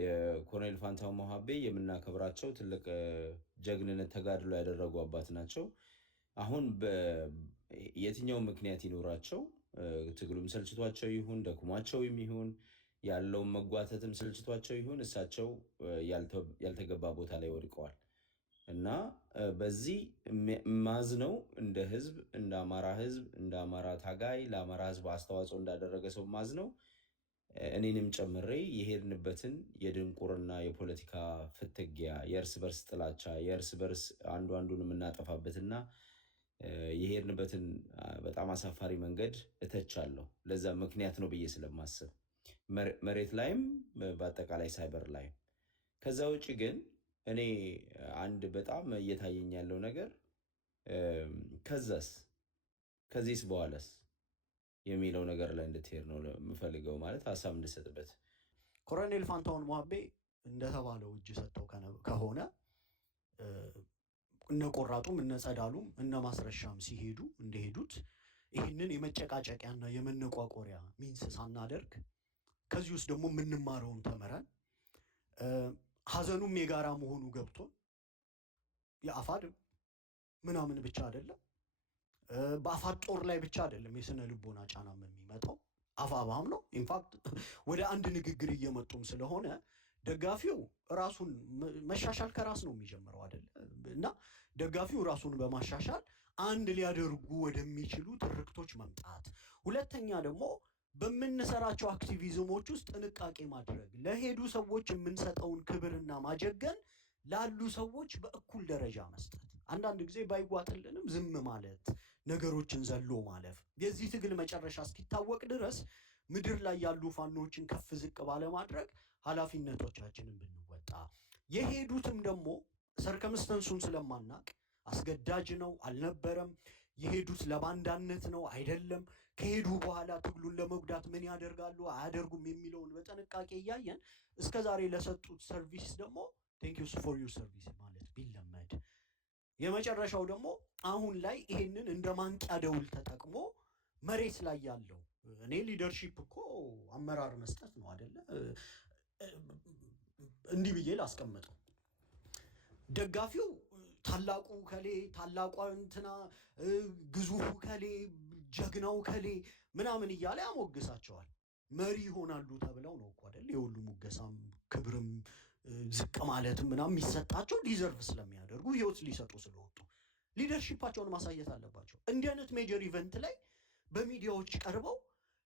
የኮሎኔል ፋንታሁን ሞሀቤ የምናከብራቸው ትልቅ ጀግንነት ተጋድሎ ያደረጉ አባት ናቸው። አሁን የትኛው ምክንያት ይኖራቸው ትግሉም ሰልችቷቸው ይሁን ደክሟቸውም ይሁን ያለውን መጓተትም ሰልችቷቸው ይሁን እሳቸው ያልተገባ ቦታ ላይ ወድቀዋል እና በዚህ ማዝነው እንደ ህዝብ እንደ አማራ ህዝብ እንደ አማራ ታጋይ ለአማራ ህዝብ አስተዋጽኦ እንዳደረገ ሰው ማዝነው እኔንም ጨምሬ የሄድንበትን የድንቁርና የፖለቲካ ፍትጊያ የእርስ በርስ ጥላቻ የእርስ በርስ አንዱ አንዱን የምናጠፋበትና የሄድንበትን በጣም አሳፋሪ መንገድ እተቻለሁ። ለዛ ምክንያት ነው ብዬ ስለማስብ መሬት ላይም በአጠቃላይ ሳይበር ላይ። ከዛ ውጭ ግን እኔ አንድ በጣም እየታየኝ ያለው ነገር ከዚህስ በኋላስ የሚለው ነገር ላይ እንድትሄድ ነው የምፈልገው፣ ማለት ሀሳብ እንድሰጥበት። ኮሎኔል ፋንታሁን ሞሀቤ እንደተባለው እጅ ሰጥተው ከሆነ እነ ቆራጡም እነ ጸዳሉም እነ ማስረሻም ሲሄዱ እንደሄዱት ይህንን የመጨቃጨቂያና የመነቋቆሪያ ሚንስ ሳናደርግ ከዚህ ውስጥ ደግሞ የምንማረውን ተምረን ሀዘኑም የጋራ መሆኑ ገብቶን የአፋድ ምናምን ብቻ አይደለም፣ በአፋድ ጦር ላይ ብቻ አይደለም የስነ ልቦና ጫናም የሚመጣው አፋባም ነው። ኢንፋክት ወደ አንድ ንግግር እየመጡም ስለሆነ ደጋፊው ራሱን መሻሻል ከራስ ነው የሚጀምረው አይደል? እና ደጋፊው ራሱን በማሻሻል አንድ ሊያደርጉ ወደሚችሉ ትርክቶች መምጣት፣ ሁለተኛ ደግሞ በምንሰራቸው አክቲቪዝሞች ውስጥ ጥንቃቄ ማድረግ፣ ለሄዱ ሰዎች የምንሰጠውን ክብርና ማጀገን ላሉ ሰዎች በእኩል ደረጃ መስጠት፣ አንዳንድ ጊዜ ባይዋጥልንም ዝም ማለት፣ ነገሮችን ዘሎ ማለፍ፣ የዚህ ትግል መጨረሻ እስኪታወቅ ድረስ ምድር ላይ ያሉ ፋኖችን ከፍ ዝቅ ባለማድረግ ኃላፊነቶቻችንን ብንወጣ፣ የሄዱትም ደግሞ ሰርከምስተንሱን ስለማናቅ አስገዳጅ ነው አልነበረም፣ የሄዱት ለባንዳነት ነው አይደለም፣ ከሄዱ በኋላ ትግሉን ለመጉዳት ምን ያደርጋሉ አያደርጉም የሚለውን በጥንቃቄ እያየን እስከዛሬ ለሰጡት ሰርቪስ ደግሞ ቴንክ ዩ ፎር ዩር ሰርቪስ ማለት ቢለመድ፣ የመጨረሻው ደግሞ አሁን ላይ ይሄንን እንደ ማንቂያ ደውል ተጠቅሞ መሬት ላይ ያለው እኔ ሊደርሺፕ እኮ አመራር መስጠት ነው አይደለ? እንዲህ ብዬ ላስቀምጠው፣ ደጋፊው ታላቁ ከሌ ታላቋ እንትና ግዙፉ ከሌ ጀግናው ከሌ ምናምን እያለ ያሞግሳቸዋል። መሪ ይሆናሉ ተብለው ነው እኮ አይደል? የሁሉ ሙገሳም ክብርም ዝቅ ማለትም ምናምን የሚሰጣቸው ዲዘርቭ ስለሚያደርጉ ህይወት ሊሰጡ ስለወጡ ሊደርሺፓቸውን ማሳየት አለባቸው። እንዲህ አይነት ሜጀር ኢቨንት ላይ በሚዲያዎች ቀርበው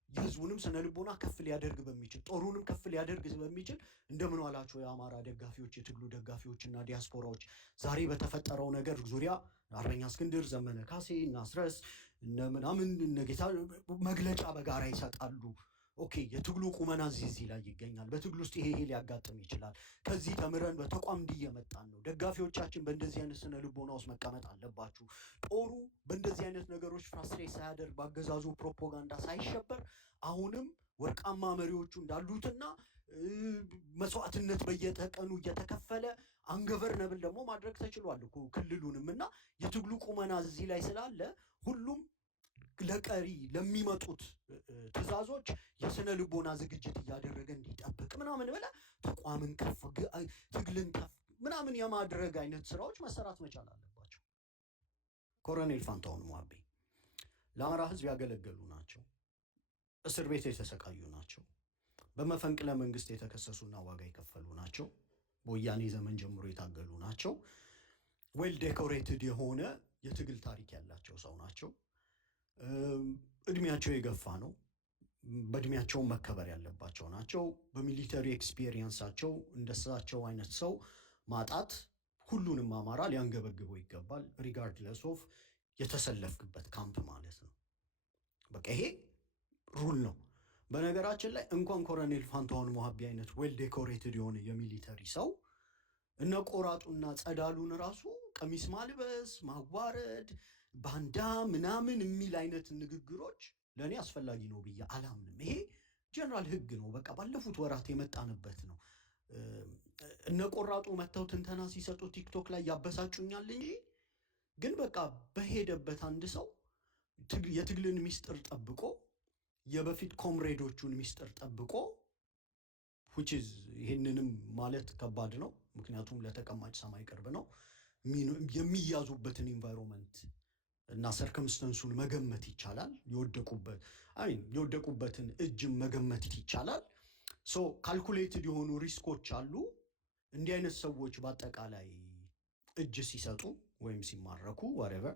የህዝቡንም ስነ ልቦና ከፍ ሊያደርግ በሚችል ጦሩንም ከፍ ሊያደርግ በሚችል እንደምን ዋላችሁ የአማራ ደጋፊዎች፣ የትግሉ ደጋፊዎችና ዲያስፖራዎች፣ ዛሬ በተፈጠረው ነገር ዙሪያ አርበኛ እስክንድር፣ ዘመነ ካሴ፣ ናስረስ እነ ምናምን እነ ጌታ መግለጫ በጋራ ይሰጣሉ። ኦኬ የትግሉ ቁመና እዚህ ላይ ይገኛል። በትግሉ ውስጥ ይሄ ሊያጋጥም ይችላል። ከዚህ ተምረን በተቋም እንዲየመጣን ነው። ደጋፊዎቻችን በእንደዚህ አይነት ስነ ልቦና ውስጥ መቀመጥ አለባችሁ። ጦሩ በእንደዚህ አይነት ነገሮች ፍራስትሬት ሳያደርግ ባገዛዙ ፕሮፓጋንዳ ሳይሸበር አሁንም ወርቃማ መሪዎቹ እንዳሉትና መስዋዕትነት በየተቀኑ እየተከፈለ አንገቨርነብል ደግሞ ማድረግ ተችሏል እኮ ክልሉንም። እና የትግሉ ቁመና እዚህ ላይ ስላለ ሁሉም ለቀሪ ለሚመጡት ትዕዛዞች የስነ ልቦና ዝግጅት እያደረገ እንዲጠብቅ ምናምን ብለ ተቋምን ከፍ ትግልን ከፍ ምናምን የማድረግ አይነት ስራዎች መሰራት መቻል አለባቸው። ኮሎኔል ፋንታሁን ሞሀቤ ለአማራ ህዝብ ያገለገሉ ናቸው። እስር ቤት የተሰቃዩ ናቸው። በመፈንቅለ መንግስት የተከሰሱና ዋጋ የከፈሉ ናቸው። በወያኔ ዘመን ጀምሮ የታገሉ ናቸው። ዌል ዴኮሬትድ የሆነ የትግል ታሪክ ያላቸው ሰው ናቸው። እድሜያቸው የገፋ ነው። በእድሜያቸው መከበር ያለባቸው ናቸው። በሚሊተሪ ኤክስፒሪየንሳቸው እንደሳቸው አይነት ሰው ማጣት ሁሉንም አማራ ሊያንገበግበው ይገባል። ሪጋርድለስ ኦፍ የተሰለፍክበት ካምፕ ማለት ነው። በቃ ይሄ ሩል ነው። በነገራችን ላይ እንኳን ኮሎኔል ፋንታሁን ሞሀቤ አይነት ዌል ዴኮሬትድ የሆነ የሚሊተሪ ሰው እነ ቆራጡና ጸዳሉን ራሱ ቀሚስ ማልበስ፣ ማዋረድ፣ ባንዳ ምናምን የሚል አይነት ንግግሮች ለእኔ አስፈላጊ ነው ብዬ አላምንም። ይሄ ጀነራል ህግ ነው። በቃ ባለፉት ወራት የመጣንበት ነው። እነ ቆራጡ መተው ትንተና ሲሰጡ ቲክቶክ ላይ ያበሳጩኛል እንጂ ግን በቃ በሄደበት አንድ ሰው የትግልን ሚስጥር ጠብቆ የበፊት ኮምሬዶቹን ሚስጥር ጠብቆ which is ይሄንንም ማለት ከባድ ነው፣ ምክንያቱም ለተቀማጭ ሰማይ ቅርብ ነው። የሚያዙበትን ኢንቫይሮንመንት እና ሰርከምስተንሱን መገመት ይቻላል። የወደቁበትን እጅም መገመት ይቻላል። ሶ ካልኩሌትድ የሆኑ ሪስኮች አሉ። እንዲህ አይነት ሰዎች በአጠቃላይ እጅ ሲሰጡ ወይም ሲማረኩ whatever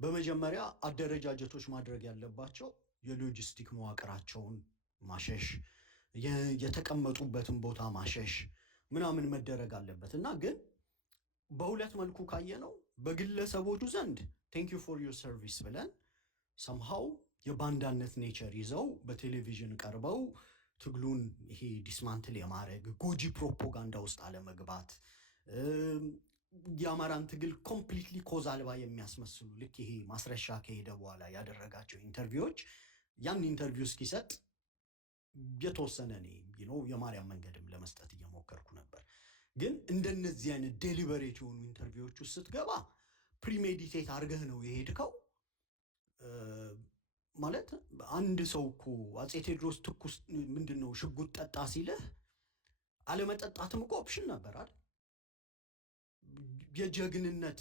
በመጀመሪያ አደረጃጀቶች ማድረግ ያለባቸው የሎጂስቲክ መዋቅራቸውን ማሸሽ፣ የተቀመጡበትን ቦታ ማሸሽ ምናምን መደረግ አለበት እና ግን በሁለት መልኩ ካየነው በግለሰቦቹ ዘንድ ቴንክ ዩ ፎር ዩር ሰርቪስ ብለን somehow የባንዳነት ኔቸር ይዘው በቴሌቪዥን ቀርበው ትግሉን ይሄ ዲስማንትል የማድረግ ጎጂ ፕሮፓጋንዳ ውስጥ አለመግባት፣ የአማራን ትግል ኮምፕሊትሊ ኮዝ አልባ የሚያስመስሉ ልክ ይሄ ማስረሻ ከሄደ በኋላ ያደረጋቸው ኢንተርቪዎች ያን ኢንተርቪው እስኪሰጥ የተወሰነ የማርያም መንገድም ለመስጠት እየሞከርኩ ነበር። ግን እንደነዚህ አይነት ዴሊበሬት የሆኑ ኢንተርቪዎች ውስጥ ስትገባ ፕሪሜዲቴት አድርገህ ነው የሄድከው ማለት አንድ ሰው እኮ አፄ ቴዎድሮስ ትኩስ ምንድነው ሽጉጥ ጠጣ ሲልህ አለመጠጣትም እኮ ኦፕሽን ነበር አይደል? የጀግንነት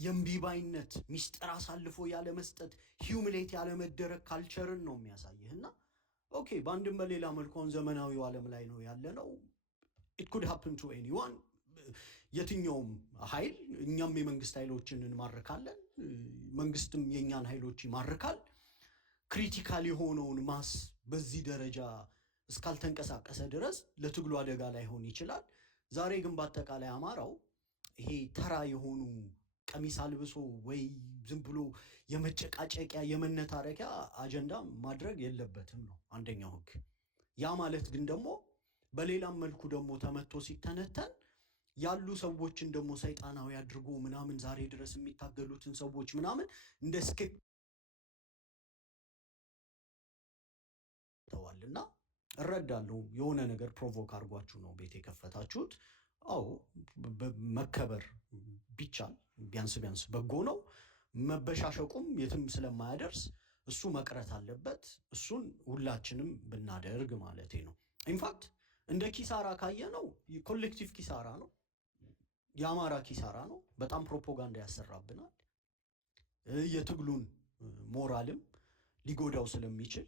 የምቢባይነት ሚስጥር አሳልፎ ያለ መስጠት ሂዩሚሌት ያለ መደረግ ካልቸርን ነው የሚያሳይህና ኦኬ በአንድም በሌላ መልኩን ዘመናዊው ዓለም ላይ ነው ያለነው። it could happen to anyone የትኛውም ኃይል እኛም የመንግስት ኃይሎችን እንማርካለን፣ መንግስትም የኛን ኃይሎች ይማርካል። ክሪቲካል የሆነውን ማስ በዚህ ደረጃ እስካልተንቀሳቀሰ ድረስ ለትግሉ አደጋ ላይሆን ይችላል። ዛሬ ግን በአጠቃላይ አማራው ይሄ ተራ የሆኑ ቀሚስ አልብሶ ወይ ዝም ብሎ የመጨቃጨቂያ የመነታረኪያ አጀንዳ ማድረግ የለበትም ነው አንደኛው ህግ። ያ ማለት ግን ደግሞ በሌላም መልኩ ደግሞ ተመቶ ሲተነተን ያሉ ሰዎችን ደግሞ ሰይጣናዊ አድርጎ ምናምን ዛሬ ድረስ የሚታገሉትን ሰዎች ምናምን እንደ ስኬፕ ተዋልና እረዳለሁ። የሆነ ነገር ፕሮቮክ አድርጓችሁ ነው ቤት የከፈታችሁት። አዎ መከበር ቢቻል ቢያንስ በጎ ነው። መበሻሸቁም የትም ስለማያደርስ እሱ መቅረት አለበት። እሱን ሁላችንም ብናደርግ ማለቴ ነው። ኢንፋክት እንደ ኪሳራ ካየነው ኮሌክቲቭ ኪሳራ ነው፣ የአማራ ኪሳራ ነው። በጣም ፕሮፓጋንዳ ያሰራብናል። የትግሉን ሞራልም ሊጎዳው ስለሚችል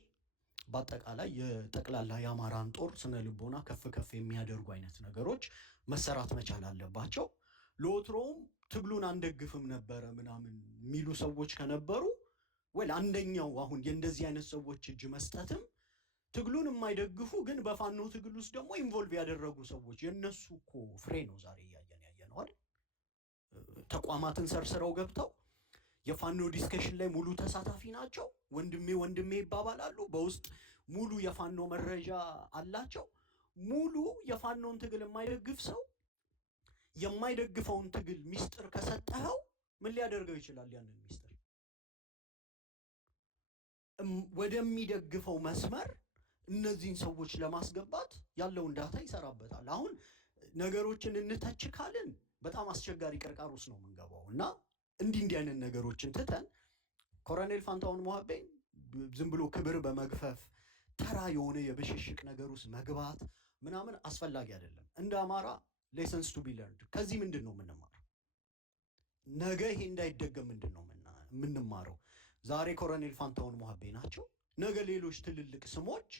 በአጠቃላይ የጠቅላላ የአማራን ጦር ስነ ልቦና ከፍ የሚያደርጉ አይነት ነገሮች መሰራት መቻል አለባቸው። ለወትሮም ትግሉን አንደግፍም ነበረ ምናምን የሚሉ ሰዎች ከነበሩ ወይ አንደኛው አሁን የእንደዚህ አይነት ሰዎች እጅ መስጠትም ትግሉን የማይደግፉ ግን በፋኖ ትግል ውስጥ ደግሞ ኢንቮልቭ ያደረጉ ሰዎች የነሱ እኮ ፍሬ ነው ዛሬ ያየነው አይደል? ተቋማትን ሰርስረው ገብተው የፋኖ ዲስከሽን ላይ ሙሉ ተሳታፊ ናቸው። ወንድሜ ይባባላሉ። በውስጥ ሙሉ የፋኖ መረጃ አላቸው። ሙሉ የፋኖን ትግል የማይደግፍ ሰው የማይደግፈውን ትግል ሚስጥር ከሰጠኸው ምን ሊያደርገው ይችላል? ያንን ሚስጥር ወደሚደግፈው መስመር እነዚህን ሰዎች ለማስገባት ያለውን ዳታ ይሰራበታል። አሁን ነገሮችን እንተች ካልን በጣም አስቸጋሪ ቅርቃር ውስጥ ነው የምንገባው እና እንዲህ አይነት ነገሮችን ትተን ኮሎኔል ፋንታሁን ሞሀቤን ዝም ብሎ ክብር በመግፈፍ ተራ የሆነ የብሽሽቅ ነገር ውስጥ መግባት ምናምን አስፈላጊ አይደለም። እንደ አማራ ሌሰንስ ቱ ቢ ለርንድ ከዚህ ምንድን ነው የምንማረው? ነገ ይሄ እንዳይደገም ምንድን ነው የምንማረው? ዛሬ ኮሎኔል ፋንታሁን ሞሀቤ ናቸው፣ ነገ ሌሎች ትልልቅ ስሞች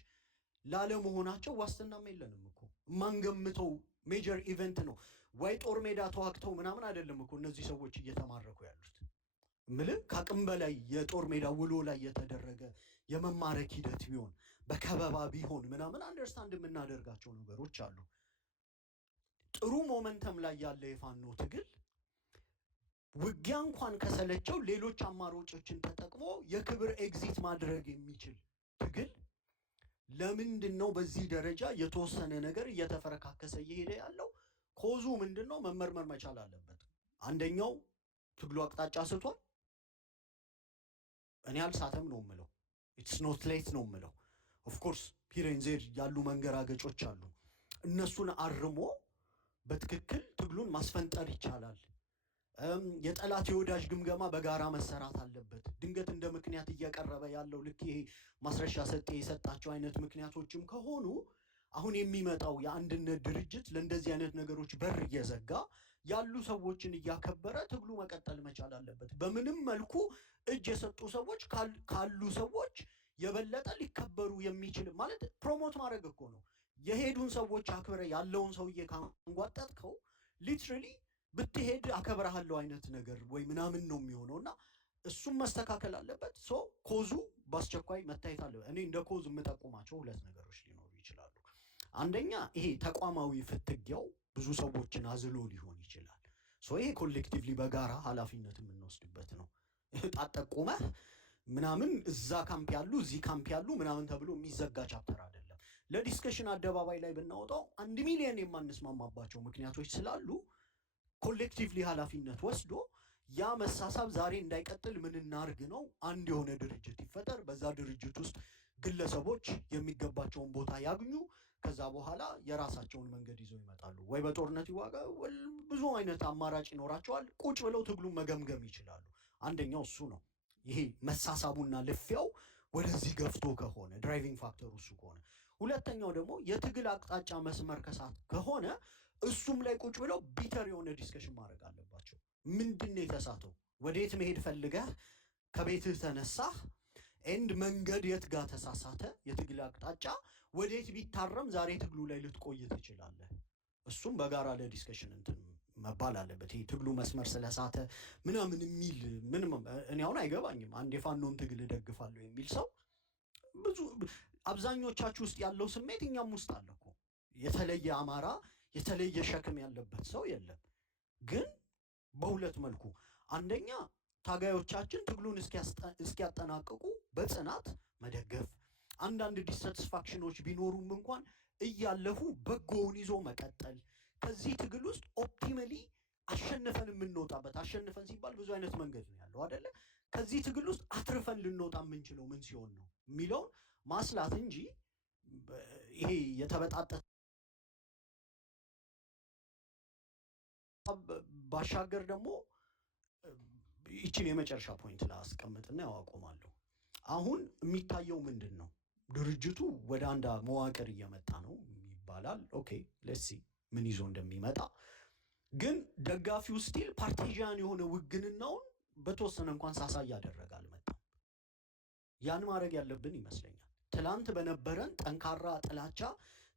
ላለመሆናቸው ዋስትናም የለንም እኮ። የማንገምተው ሜጀር ኢቨንት ነው ወይ ጦር ሜዳ ተዋግተው ምናምን አይደለም እኮ እነዚህ ሰዎች እየተማረኩ ያሉት። ምልህ ከአቅም በላይ የጦር ሜዳ ውሎ ላይ የተደረገ የመማረክ ሂደት ቢሆን በከበባ ቢሆን ምናምን አንደርስታንድ የምናደርጋቸው ነገሮች አሉ። ጥሩ ሞመንተም ላይ ያለ የፋኖ ትግል ውጊያ እንኳን ከሰለቸው ሌሎች አማራጮችን ተጠቅሞ የክብር ኤግዚት ማድረግ የሚችል ትግል ለምንድነው በዚህ ደረጃ የተወሰነ ነገር እየተፈረካከሰ እየሄደ ያለው? ኮዙ ምንድነው? መመርመር መቻል አለበት። አንደኛው ትግሉ አቅጣጫ ስቷል። እኔ አልሳተም ነው የምለው። ኢትስ ኖት ሌት ነው የምለው። ኦፍ ኮርስ ሂሬንዜር ያሉ መንገራገጮች አሉ። እነሱን አርሞ በትክክል ትግሉን ማስፈንጠር ይቻላል። የጠላት የወዳጅ ግምገማ በጋራ መሰራት አለበት። ድንገት እንደ ምክንያት እየቀረበ ያለው ልክ ይሄ ማስረሻ ሰጤ የሰጣቸው አይነት ምክንያቶችም ከሆኑ አሁን የሚመጣው የአንድነት ድርጅት ለእንደዚህ አይነት ነገሮች በር እየዘጋ ያሉ ሰዎችን እያከበረ ትግሉ መቀጠል መቻል አለበት። በምንም መልኩ እጅ የሰጡ ሰዎች ካሉ ሰዎች የበለጠ ሊከበሩ የሚችል ማለት ፕሮሞት ማድረግ እኮ ነው። የሄዱን ሰዎች አክብረ ያለውን ሰውዬ ካንጓጠጥከው ሊትራሊ ብትሄድ አከብረሃለሁ አይነት ነገር ወይ ምናምን ነው የሚሆነውና እሱም መስተካከል አለበት። ኮዙ በአስቸኳይ መታየት አለ። እኔ እንደ ኮዝ የምጠቁማቸው ሁለት ነገሮች ሊኖሩ ይችላሉ። አንደኛ ይሄ ተቋማዊ ፍትጊያው ብዙ ሰዎችን አዝሎ ሊሆን ይችላል። ይሄ ኮሌክቲቭሊ በጋራ ኃላፊነት የምንወስድበት ነው። ጣጠቁመህ ምናምን እዛ ካምፕ ያሉ እዚህ ካምፕ ያሉ ምናምን ተብሎ የሚዘጋ ቻፕተር አይደለም። ለዲስከሽን አደባባይ ላይ ብናወጣው 1 ሚሊዮን የማንስማማባቸው ምክንያቶች ስላሉ ኮሌክቲቭሊ ኃላፊነት ወስዶ ያ መሳሳብ ዛሬ እንዳይቀጥል ምን እናርግ ነው። አንድ የሆነ ድርጅት ይፈጠር። በዛ ድርጅት ውስጥ ግለሰቦች የሚገባቸውን ቦታ ያግኙ። ከዛ በኋላ የራሳቸውን መንገድ ይዘው ይመጣሉ። ወይ በጦርነት ይዋጋ፣ ብዙ አይነት አማራጭ ይኖራቸዋል። ቁጭ ብለው ትግሉን መገምገም ይችላሉ። አንደኛው እሱ ነው። ይሄ መሳሳቡና ልፊያው ወደዚህ ገፍቶ ከሆነ ድራይቪንግ ፋክተሩ እሱ ከሆነ፣ ሁለተኛው ደግሞ የትግል አቅጣጫ መስመር ከሳት ከሆነ እሱም ላይ ቁጭ ብለው ቢተር የሆነ ዲስከሽን ማድረግ አለባቸው። ምንድነው የተሳተው? ወዴት መሄድ ፈልገህ ከቤትህ ተነሳህ? ኤንድ መንገድ የት ጋር ተሳሳተ? የትግል አቅጣጫ ወዴት ቢታረም ዛሬ ትግሉ ላይ ልትቆይ ትችላለህ? እሱም በጋራ ለዲስከሽን እንትን መባል አለበት። ይሄ ትግሉ መስመር ስለሳተ ምናምን የሚል ምንም እኔ አሁን አይገባኝም። አንድ የፋኖን ትግል እደግፋለሁ የሚል ሰው ብዙ አብዛኞቻችሁ ውስጥ ያለው ስሜት እኛም ውስጥ አለ እኮ። የተለየ አማራ የተለየ ሸክም ያለበት ሰው የለም። ግን በሁለት መልኩ አንደኛ ታጋዮቻችን ትግሉን እስኪያጠናቅቁ በጽናት መደገፍ፣ አንዳንድ ዲስሳቲስፋክሽኖች ቢኖሩም እንኳን እያለፉ በጎውን ይዞ መቀጠል፣ ከዚህ ትግል ውስጥ ኦፕቲማሊ አሸንፈን የምንወጣበት፣ አሸንፈን ሲባል ብዙ አይነት መንገድ ነው ያለው አይደለ? ከዚህ ትግል ውስጥ አትርፈን ልንወጣ የምንችለው ምን ሲሆን ነው የሚለውን ማስላት እንጂ ይሄ የተበጣጠሰ ባሻገር ደግሞ ይችን የመጨረሻ ፖይንት ላስቀምጥና ያዋቆማለሁ። አሁን የሚታየው ምንድን ነው? ድርጅቱ ወደ አንድ መዋቅር እየመጣ ነው ይባላል። ኦኬ ሌትስ ሲ ምን ይዞ እንደሚመጣ። ግን ደጋፊው ስቲል ፓርቲዛን የሆነ ውግንናውን በተወሰነ እንኳን ሳሳ እያደረገ አልመጣም። ያን ማድረግ ያለብን ይመስለኛል። ትላንት በነበረን ጠንካራ ጥላቻ፣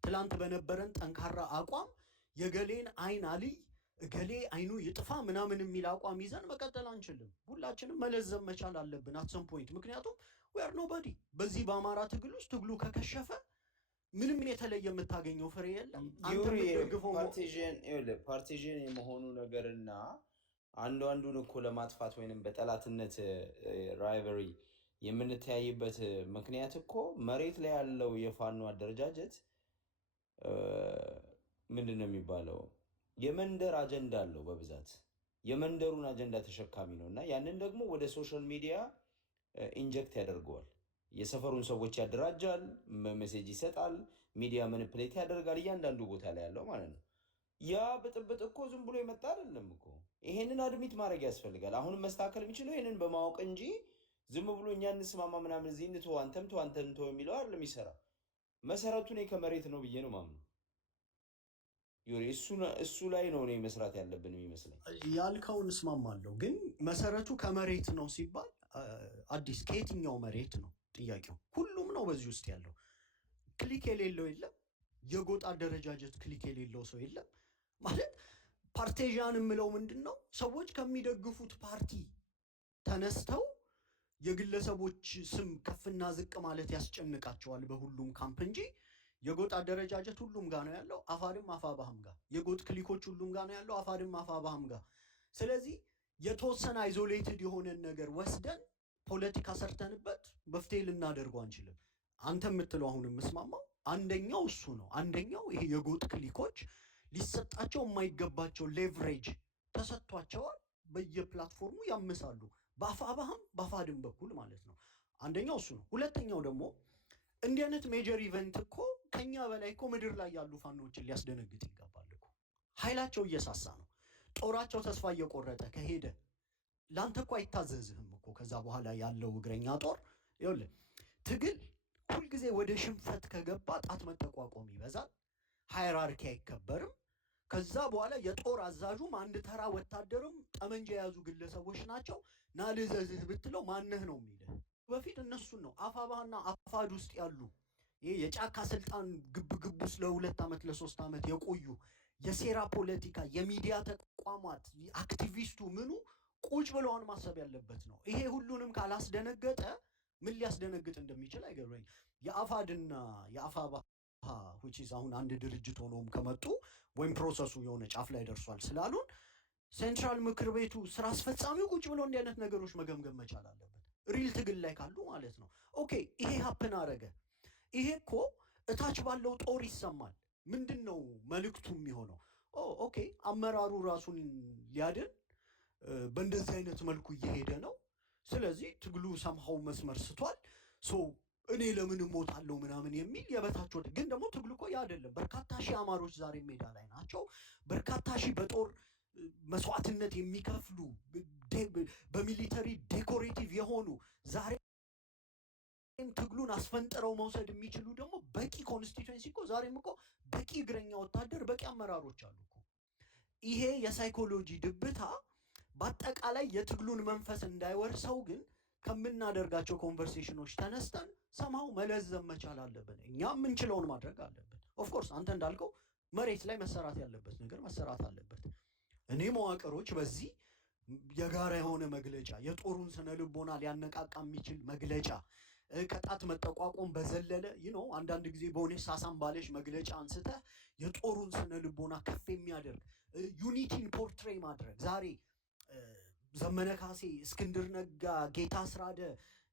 ትላንት በነበረን ጠንካራ አቋም የገሌን አይን አልይ እገሌ አይኑ ይጥፋ ምናምን የሚል አቋም ይዘን መቀጠል አንችልም። ሁላችንም መለዘብ መቻል አለብን at some point። ምክንያቱም we are nobody። በዚህ በአማራ ትግል ውስጥ ትግሉ ከከሸፈ ምንም የተለየ የምታገኘው ፍሬ የለም። ፓርቲዥን የመሆኑ ነገርና አንዱን እኮ ለማጥፋት ወይንም በጠላትነት ራይቨሪ የምንተያይበት ምክንያት እኮ መሬት ላይ ያለው የፋኖ አደረጃጀት ምንድን ነው የሚባለው? የመንደር አጀንዳ አለው። በብዛት የመንደሩን አጀንዳ ተሸካሚ ነው እና ያንን ደግሞ ወደ ሶሻል ሚዲያ ኢንጀክት ያደርገዋል። የሰፈሩን ሰዎች ያደራጃል፣ ሜሴጅ ይሰጣል፣ ሚዲያ ማኒፕሌት ያደርጋል። እያንዳንዱ ቦታ ላይ ያለው ማለት ነው። ያ ብጥብጥ እኮ ዝም ብሎ የመጣ አይደለም እኮ። ይሄንን አድሚት ማድረግ ያስፈልጋል። አሁንም መስተካከል የሚችለው ይሄንን በማወቅ እንጂ ዝም ብሎ እኛ እንስማማ ምናምን እዚህ እንተው አንተም ተው የሚለው አይደለም ይሰራ። መሰረቱ እኔ ከመሬት ነው ብዬ ነው ማምነው። እሱ ላይ ነው እኔ መስራት ያለብን የሚመስለኝ። ያልከውን እስማማለሁ። ግን መሰረቱ ከመሬት ነው ሲባል አዲስ ከየትኛው መሬት ነው ጥያቄው? ሁሉም ነው በዚህ ውስጥ ያለው። ክሊክ የሌለው የለም። የጎጥ አደረጃጀት ክሊክ የሌለው ሰው የለም። ማለት ፓርቲዛን የምለው ምንድን ነው? ሰዎች ከሚደግፉት ፓርቲ ተነስተው የግለሰቦች ስም ከፍና ዝቅ ማለት ያስጨንቃቸዋል በሁሉም ካምፕ እንጂ የጎጥ አደረጃጀት ሁሉም ጋር ነው ያለው። አፋድም አፋባህም ጋር የጎጥ ክሊኮች ሁሉም ጋር ነው ያለው። አፋድም አፋባህም ጋር። ስለዚህ የተወሰነ አይዞሌትድ የሆነን ነገር ወስደን ፖለቲካ ሰርተንበት መፍትሄ ልናደርገው አንችልም። አንተ የምትለው አሁን የምስማማው አንደኛው እሱ ነው። አንደኛው ይሄ የጎጥ ክሊኮች ሊሰጣቸው የማይገባቸው ሌቨሬጅ ተሰጥቷቸዋል። በየፕላትፎርሙ ያምሳሉ፣ በአፋባህም በአፋድም በኩል ማለት ነው። አንደኛው እሱ ነው። ሁለተኛው ደግሞ እንዲህ አይነት ሜጀር ኢቨንት እኮ ከኛ በላይ እኮ ምድር ላይ ያሉ ፋኖችን ሊያስደነግጥ ይገባል እኮ። ኃይላቸው እየሳሳ ነው። ጦራቸው ተስፋ እየቆረጠ ከሄደ ላንተ እኮ አይታዘዝህም እኮ። ከዛ በኋላ ያለው እግረኛ ጦር ይኸውልህ፣ ትግል ሁልጊዜ ወደ ሽንፈት ከገባ ጣት መጠቋቆም ይበዛል፣ ሃይራርኪ አይከበርም። ከዛ በኋላ የጦር አዛዡም አንድ ተራ ወታደርም ጠመንጃ የያዙ ግለሰቦች ናቸው። ናልዘዝህ ብትለው ማነህ ነው የሚልህ። በፊት እነሱን ነው አፋባህና አፋድ ውስጥ ያሉ ይሄ የጫካ ስልጣን ግብ ውስጥ ለ2 ዓመት ለ3 ዓመት የቆዩ የሴራ ፖለቲካ የሚዲያ ተቋማት አክቲቪስቱ ምኑ ቁጭ ብለውን ማሰብ ያለበት ነው። ይሄ ሁሉንም ካላስደነገጠ ምን ሊያስደነግጥ እንደሚችል አይገባኝ። የአፋድና የአፋባህ which is አሁን አንድ ድርጅት ሆኖም ከመጡ ወይም ፕሮሰሱ የሆነ ጫፍ ላይ ደርሷል ስላሉን ሴንትራል ምክር ቤቱ ስራ አስፈጻሚው ቁጭ ብሎ እንዲህ አይነት ነገሮች መገምገም መቻል አለበት። ሪል ትግል ላይ ካሉ ማለት ነው። ኦኬ ይሄ ሀፕን አረገ። ይሄ እኮ እታች ባለው ጦር ይሰማል። ምንድነው መልእክቱ የሚሆነው? ኦኬ አመራሩ ራሱን ሊያድን በእንደዚህ አይነት መልኩ እየሄደ ነው። ስለዚህ ትግሉ ሰምሃው መስመር ስቷል። ሶ እኔ ለምን እሞታለሁ ምናምን የሚል የበታች ወጥ ግን ደግሞ ትግሉ እኮ ያ አይደለም። በርካታ ሺህ አማሮች ዛሬ ሜዳ ላይ ናቸው። በርካታ ሺህ በጦር መስዋዕትነት የሚከፍሉ በሚሊተሪ ዴኮሬቲቭ የሆኑ ዛሬ ትግሉን አስፈንጥረው መውሰድ የሚችሉ ደግሞ በቂ ኮንስቲትዩንሲ እኮ ዛሬም እኮ በቂ እግረኛ ወታደር በቂ አመራሮች አሉ እኮ። ይሄ የሳይኮሎጂ ድብታ በአጠቃላይ የትግሉን መንፈስ እንዳይወርሰው ግን ከምናደርጋቸው ኮንቨርሴሽኖች ተነስተን ሰማው መለዘም መቻል አለብን። እኛ የምንችለውን ማድረግ አለብን። ኦፍኮርስ አንተ እንዳልከው መሬት ላይ መሰራት ያለበት ነገር መሰራት አለበት። እኔ መዋቅሮች በዚህ የጋራ የሆነ መግለጫ የጦሩን ስነ ልቦና ሊያነቃቃ የሚችል መግለጫ ከጣት መጠቋቆም በዘለለ አንዳንድ ጊዜ በሆነ ሳሳም ባለሽ መግለጫ አንስተህ የጦሩን ስነ ልቦና ከፍ የሚያደርግ ዩኒቲን ፖርትሬይ ማድረግ ዛሬ ዘመነ ካሴ፣ እስክንድር ነጋ፣ ጌታ አስራደ፣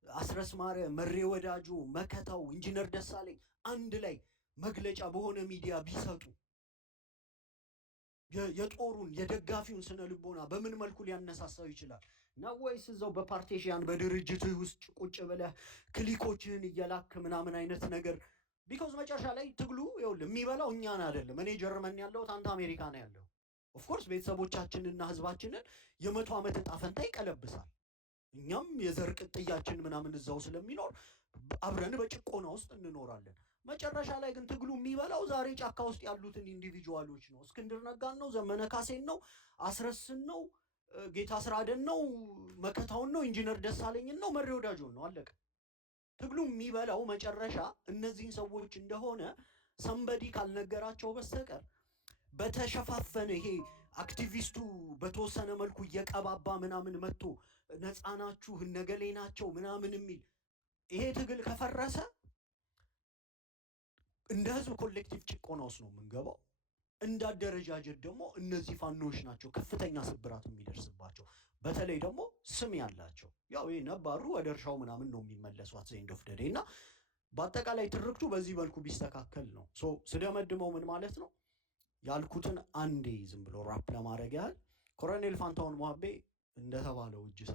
አስረስ ማረ፣ መሬ ወዳጆ፣ መከታው፣ ኢንጂነር ደሳለኝ አንድ ላይ መግለጫ በሆነ ሚዲያ ቢሰጡ የጦሩን የደጋፊውን ስነ ልቦና በምን መልኩ ሊያነሳሳው ይችላል? ነው ወይስ እዛው በፓርቲሽን በድርጅትህ ውስጥ ቁጭ ብለህ ክሊኮችህን እየላክ ምናምን አይነት ነገር? ቢኮዝ መጨረሻ ላይ ትግሉ የሚበላው እኛን አይደለም። እኔ ጀርመን ያለሁት አንተ አሜሪካ ነው ያለው። ኦፍኮርስ ቤተሰቦቻችንና ህዝባችንን የ100 ዓመት ዕጣ ፈንታ ይቀለብሳል። እኛም የዘር ቅጥያችን ምናምን እዛው ስለሚኖር አብረን በጭቆና ውስጥ እንኖራለን። መጨረሻ ላይ ግን ትግሉ የሚበላው ዛሬ ጫካ ውስጥ ያሉትን ኢንዲቪጁዋሎች ነው። እስክንድር ነጋን ነው፣ ዘመነ ካሴን ነው፣ አስረስን ነው፣ ጌታ አስራደን ነው፣ መከታውን ነው፣ ኢንጂነር ደሳለኝን ነው፣ መሬ ወዳጆን ነው። አለቀ። ትግሉ የሚበላው መጨረሻ እነዚህን ሰዎች እንደሆነ ሰንበዲ ካልነገራቸው በስተቀር በተሸፋፈነ ይሄ አክቲቪስቱ በተወሰነ መልኩ እየቀባባ ምናምን መጥቶ ነፃናችሁ እነገሌ ናቸው ምናምን የሚል ይሄ ትግል ከፈረሰ እንደ ህዝብ ኮሌክቲቭ ጭቆና ውስጥ ነው የምንገባው። እንደ አደረጃጀት ደግሞ እነዚህ ፋኖች ናቸው ከፍተኛ ስብራት የሚደርስባቸው። በተለይ ደግሞ ስም ያላቸው ይሄ ነባሩ ወደ እርሻው ምናምን ነው የሚመለሷት ዘንድ ኦፍ ደዴ እና በአጠቃላይ ትርክቱ በዚህ መልኩ ቢስተካከል ነው። ስደመድመው ምን ማለት ነው ያልኩትን አንዴ ዝም ብሎ ራፕ ለማድረግ ያህል ኮሎኔል ፋንታሁን ሞሀቤ እንደተባለው እጅ